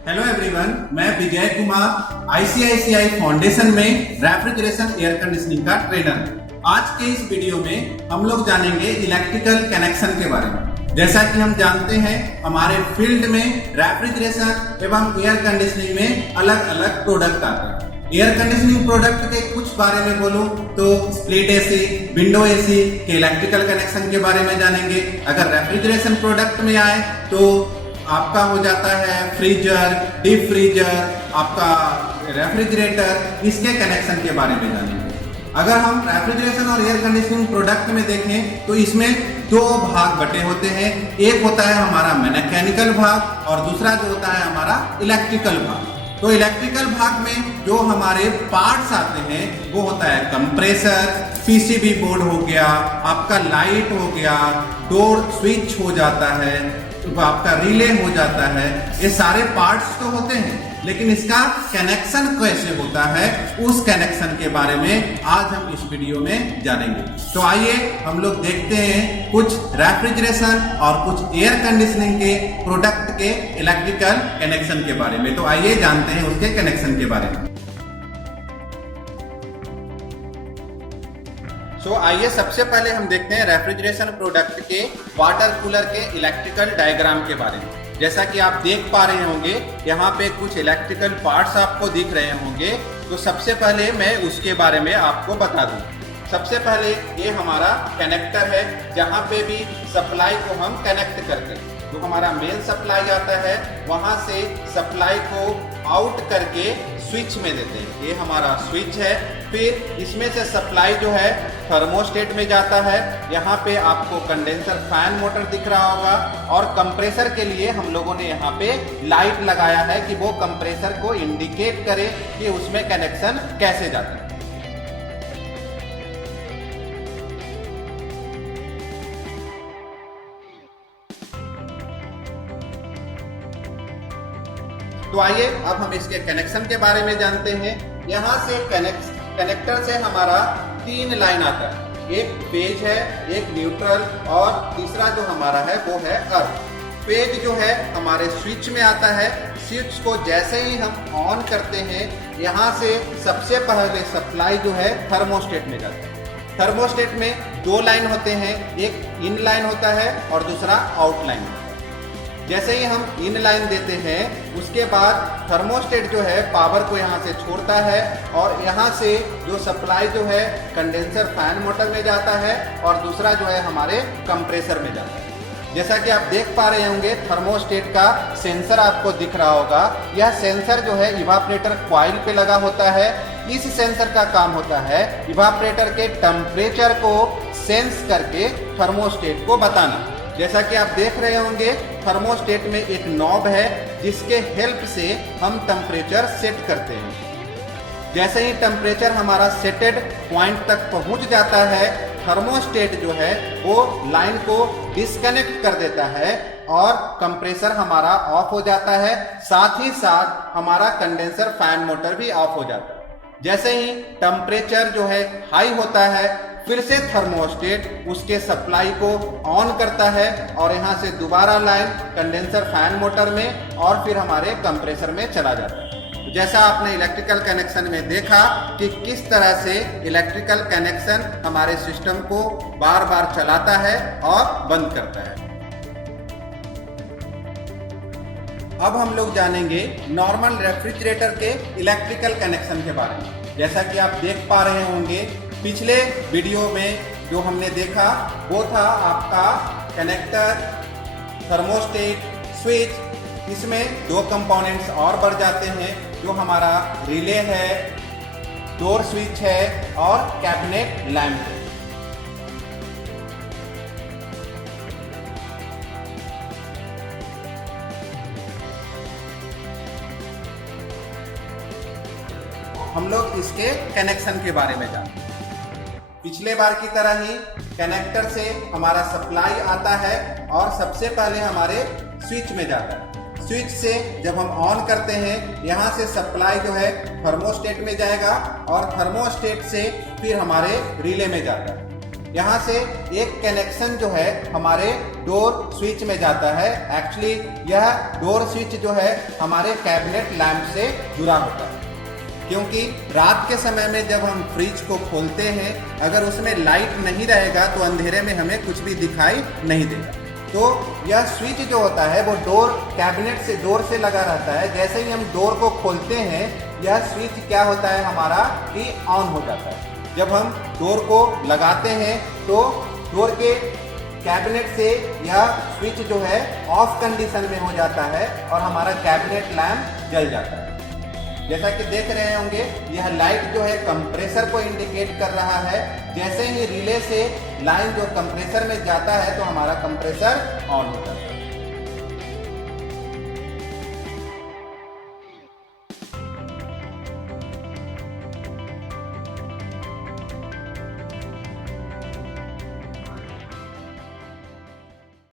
Hello everyone, मैं Vijay Kumar ICICI foundation में refrigeration air conditioning का ट्रेनर। आज के इस वीडियो में हम लोग जानेंगे इलेक्ट्रिकल कनेक्शन के बारे में। जैसा कि हम जानते हैं, हमारे फील्ड में रेफ्रिजरेशन एवं एयर कंडीशनिंग में अलग अलग प्रोडक्ट आते हैं। एयर कंडीशनिंग प्रोडक्ट के कुछ बारे में बोलूं तो स्प्लिट एसी, विंडो एसी के इलेक्ट्रिकल कनेक्शन के बारे में जानेंगे। अगर रेफ्रिजरेशन प्रोडक्ट में आए तो आपका हो जाता है फ्रीजर, डीप फ्रीजर, आपका रेफ्रिजरेटर, इसके कनेक्शन के बारे में जानेंगे। अगर हम रेफ्रिजरेशन और एयर कंडीशनिंग प्रोडक्ट में देखें तो इसमें दो भाग बटे होते हैं। एक होता है हमारा मैकेनिकल भाग और दूसरा जो होता है हमारा इलेक्ट्रिकल भाग। तो इलेक्ट्रिकल भाग में जो हमारे पार्ट्स आते हैं वो होता है कंप्रेसर, पीसीबी बोर्ड हो गया, आपका लाइट हो गया, डोर स्विच हो जाता है, तो आपका रिले हो जाता है। ये सारे पार्ट्स तो होते हैं, लेकिन इसका कनेक्शन कैसे होता है उस कनेक्शन के बारे में आज हम इस वीडियो में जानेंगे। तो आइए हम लोग देखते हैं कुछ रेफ्रिजरेशन और कुछ एयर कंडीशनिंग के प्रोडक्ट के इलेक्ट्रिकल कनेक्शन के बारे में। तो आइए जानते हैं उसके कनेक्शन के बारे में। आइए सबसे पहले हम देखते हैं रेफ्रिजरेशन प्रोडक्ट के वाटर कूलर के इलेक्ट्रिकल डायग्राम के बारे में। जैसा कि आप देख पा रहे होंगे, यहाँ पे कुछ इलेक्ट्रिकल पार्ट्स आपको दिख रहे होंगे। तो सबसे पहले मैं उसके बारे में आपको बता दूं। सबसे पहले ये हमारा कनेक्टर है, जहाँ पे भी सप्लाई को हम कनेक्ट करते हैं। जो हमारा मेन सप्लाई आता है वहां से सप्लाई को आउट करके स्विच में देते हैं। ये हमारा स्विच है। फिर इसमें से सप्लाई जो है थर्मोस्टेट में जाता है। यहाँ पे आपको कंडेंसर फैन मोटर दिख रहा होगा और कंप्रेसर के लिए हम लोगों ने यहाँ पे लाइट लगाया है कि वो कंप्रेसर को इंडिकेट करे कि उसमें कनेक्शन कैसे जाता है। तो आइए अब हम इसके कनेक्शन के बारे में जानते हैं। यहाँ से कनेक्टर से हमारा 3 लाइन आता है। एक फेज है, एक न्यूट्रल और तीसरा जो हमारा है वो है अर्थ। फेज जो है हमारे स्विच में आता है। स्विच को जैसे ही हम ऑन करते हैं, यहाँ से सबसे पहले सप्लाई जो है थर्मोस्टेट में जाता है। थर्मोस्टेट में 2 लाइन होते हैं, एक इन लाइन होता है और दूसरा आउट लाइन होता है। जैसे ही हम इन लाइन देते हैं, उसके बाद थर्मोस्टेट जो है पावर को यहाँ से छोड़ता है और यहाँ से जो सप्लाई जो है कंडेंसर फैन मोटर में जाता है और दूसरा जो है हमारे कंप्रेसर में जाता है। जैसा कि आप देख पा रहे होंगे, थर्मोस्टेट का सेंसर आपको दिख रहा होगा। यह सेंसर जो है इवापोरेटर कॉइल पे लगा होता है। इस सेंसर का काम होता है इवापोरेटर के टेम्परेचर को सेंस करके थर्मोस्टेट को बताना। जैसा कि आप देख रहे होंगे, थर्मोस्टेट में एक नॉब है जिसके हेल्प से हम टेम्परेचर सेट करते हैं। जैसे ही टेम्परेचर हमारा सेटेड पॉइंट तक पहुंच जाता है, थर्मोस्टेट जो है वो लाइन को डिस्कनेक्ट कर देता है और कंप्रेसर हमारा ऑफ हो जाता है। साथ ही साथ हमारा कंडेंसर फैन मोटर भी ऑफ हो जाता है। जैसे ही टेम्परेचर जो है हाई होता है, फिर से थर्मोस्टेट उसके सप्लाई को ऑन करता है और यहाँ से दोबारा लाइन कंडेंसर फैन मोटर में और फिर हमारे कंप्रेसर में चला जाता है। जैसा आपने इलेक्ट्रिकल कनेक्शन में देखा कि किस तरह से इलेक्ट्रिकल कनेक्शन हमारे सिस्टम को बार बार चलाता है और बंद करता है। अब हम लोग जानेंगे नॉर्मल रेफ्रिजरेटर के इलेक्ट्रिकल कनेक्शन के बारे में। जैसा कि आप देख पा रहे होंगे, पिछले वीडियो में जो हमने देखा वो था आपका कनेक्टर, थर्मोस्टेट, स्विच। इसमें 2 कंपोनेंट्स और बढ़ जाते हैं, जो हमारा रिले है, डोर स्विच है और कैबिनेट लैंप है। हम लोग इसके कनेक्शन के बारे में जानते हैं। पिछले बार की तरह ही कनेक्टर से हमारा सप्लाई आता है और सबसे पहले हमारे स्विच में जाता है। स्विच से जब हम ऑन करते हैं, यहाँ से सप्लाई जो है थर्मोस्टेट में जाएगा और थर्मोस्टेट से फिर हमारे रिले में जाता है। यहाँ से एक कनेक्शन जो है हमारे डोर स्विच में जाता है। एक्चुअली यह डोर स्विच जो है हमारे कैबिनेट लैंप से जुड़ा होता है, क्योंकि रात के समय में जब हम फ्रिज को खोलते हैं, अगर उसमें लाइट नहीं रहेगा तो अंधेरे में हमें कुछ भी दिखाई नहीं देगा। तो यह स्विच जो होता है वो डोर कैबिनेट से डोर से लगा रहता है। जैसे ही हम डोर को खोलते हैं, यह स्विच क्या होता है हमारा कि ऑन हो जाता है। जब हम डोर को लगाते हैं तो डोर के कैबिनेट से यह स्विच जो है ऑफ कंडीशन में हो जाता है और हमारा कैबिनेट लैंप जल जाता है। जैसा कि देख रहे होंगे, यह लाइट जो है कंप्रेसर को इंडिकेट कर रहा है। जैसे ही रिले से लाइन जो कंप्रेसर में जाता है तो हमारा कंप्रेसर ऑन हो जाता है।